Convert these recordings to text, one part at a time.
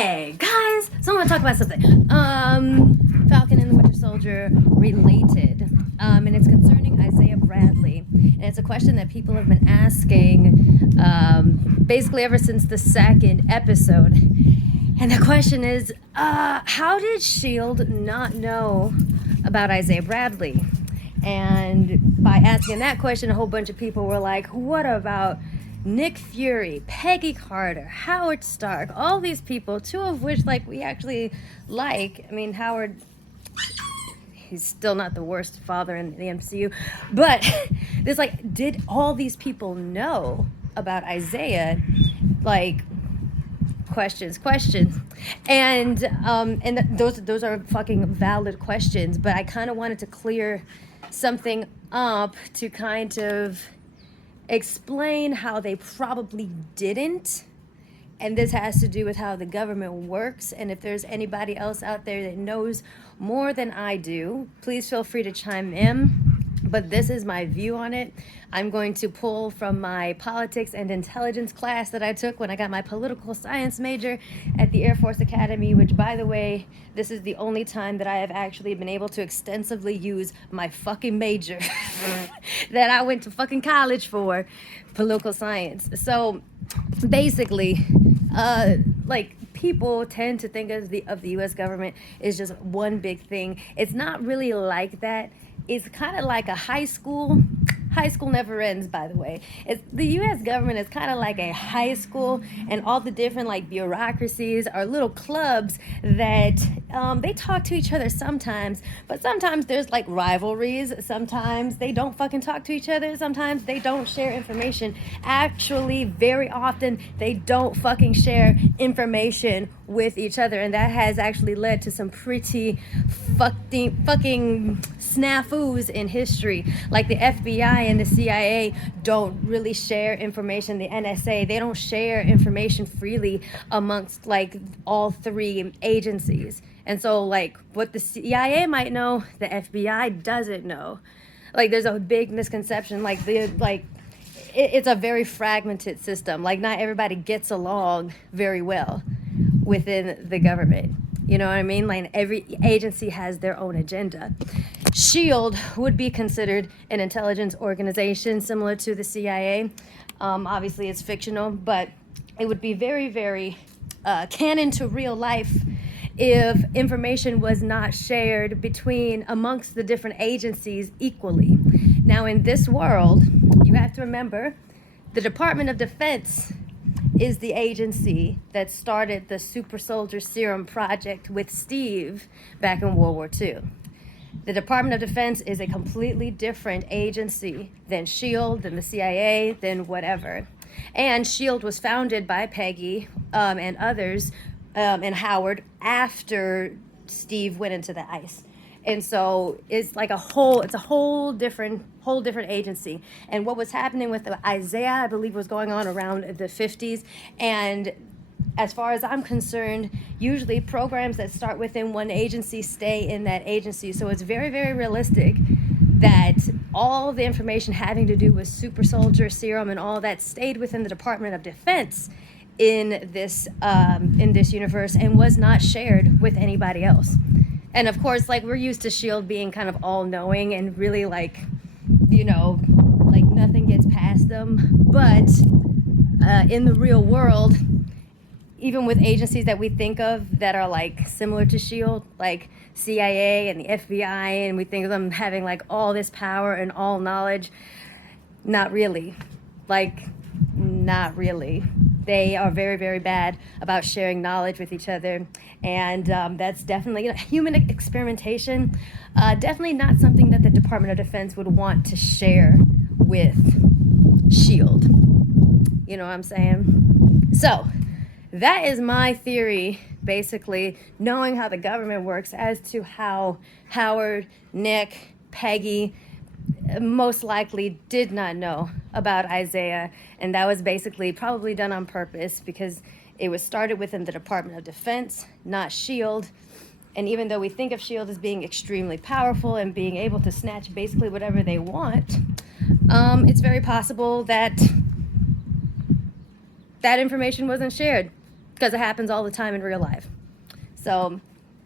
Hey guys, so I want to talk about something. Falcon and the Winter Soldier related, and it's concerning Isaiah Bradley, and it's a question that people have been asking, basically ever since the second episode. And the question is, how did S.H.I.E.L.D. not know about Isaiah Bradley? And by asking that question, a whole bunch of people were like, what about Nick Fury, Peggy Carter, Howard Stark, all these people, two of which we actually like. I mean, Howard, he's still not the worst father in the MCU, but there's did all these people know about Isaiah? Questions, and those are fucking valid questions, but I kind of wanted to clear something up to kind of explain how they probably didn't. And this has to do with how the government works. And if there's anybody else out there that knows more than I do, please feel free to chime in. But this is my view on it. I'm going to pull from my politics and intelligence class that I took when I got my political science major at the Air Force Academy, which, by the way, this is the only time that I have actually been able to extensively use my fucking major that I went to fucking college for, political science. So basically, people tend to think of the U.S. government is just one big thing. It's not really like that. It's kind of like a high school. High school never ends, by the way. The U.S. government is kind of like a high school, and all the different bureaucracies are little clubs that they talk to each other sometimes, but sometimes there's rivalries. Sometimes they don't fucking talk to each other. Sometimes they don't share information. Actually, very often they don't fucking share information with each other, and that has actually led to some pretty fucking snafus in history. Like the FBI and the CIA don't really share information. The NSA, they don't share information freely amongst all three agencies. And so what the CIA might know, the FBI doesn't know. There's a big misconception. It's a very fragmented system. Not everybody gets along very well within the government. You know what I mean? Every agency has their own agenda. S.H.I.E.L.D. would be considered an intelligence organization similar to the CIA. Obviously, it's fictional, but it would be very, very canon to real life if information was not shared amongst the different agencies equally. Now, in this world, you have to remember the Department of Defense is the agency that started the super soldier serum project with Steve back in World War II. The Department of Defense is a completely different agency than S.H.I.E.L.D., than the CIA, than whatever. And S.H.I.E.L.D. was founded by Peggy and others and Howard after Steve went into the ice. And so it's a whole different agency. And what was happening with Isaiah, I believe, was going on around the 50s. And as far as I'm concerned, usually programs that start within one agency stay in that agency. So it's very, very realistic that all the information having to do with super soldier serum and all that stayed within the Department of Defense in this universe and was not shared with anybody else. And of course, we're used to S.H.I.E.L.D. being kind of all-knowing and really nothing gets past them. But in the real world, even with agencies that we think of that are similar to S.H.I.E.L.D., like CIA and the FBI, and we think of them having all this power and all knowledge, not really. Not really. They are very, very bad about sharing knowledge with each other. And that's definitely human experimentation. Definitely not something that the Department of Defense would want to share with S.H.I.E.L.D. You know what I'm saying? So that is my theory, basically, knowing how the government works as to how Howard, Nick, Peggy most likely did not know about Isaiah, and that was basically probably done on purpose because it was started within the Department of Defense, not S.H.I.E.L.D. And even though we think of S.H.I.E.L.D. as being extremely powerful and being able to snatch basically whatever they want, it's very possible that that information wasn't shared. because it happens all the time in real life. So,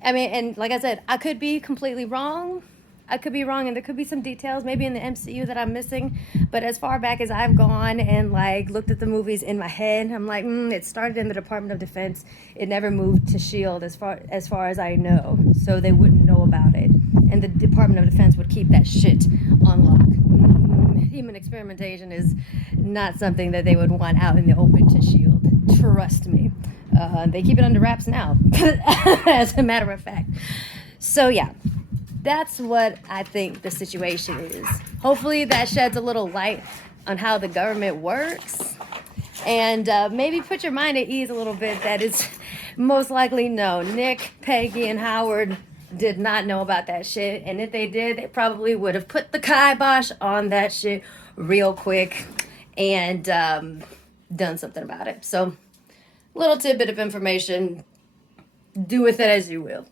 I mean, and like I said, I could be completely wrong. I could be wrong, and there could be some details maybe in the MCU that I'm missing. But as far back as I've gone and like looked at the movies in my head, I'm like, it started in the Department of Defense. It never moved to S.H.I.E.L.D. as far as I know, so they wouldn't know about it, and the Department of Defense would keep that shit on lock. Human experimentation is not something that they would want out in the open to S.H.I.E.L.D. Trust me. They keep it under wraps now, as a matter of fact. So yeah, that's what I think the situation is. Hopefully that sheds a little light on how the government works, and maybe put your mind at ease a little bit that it's most likely no. Nick, Peggy, and Howard did not know about that shit, and if they did, they probably would have put the kibosh on that shit real quick and done something about it. So, little tidbit of information. Do with it as you will.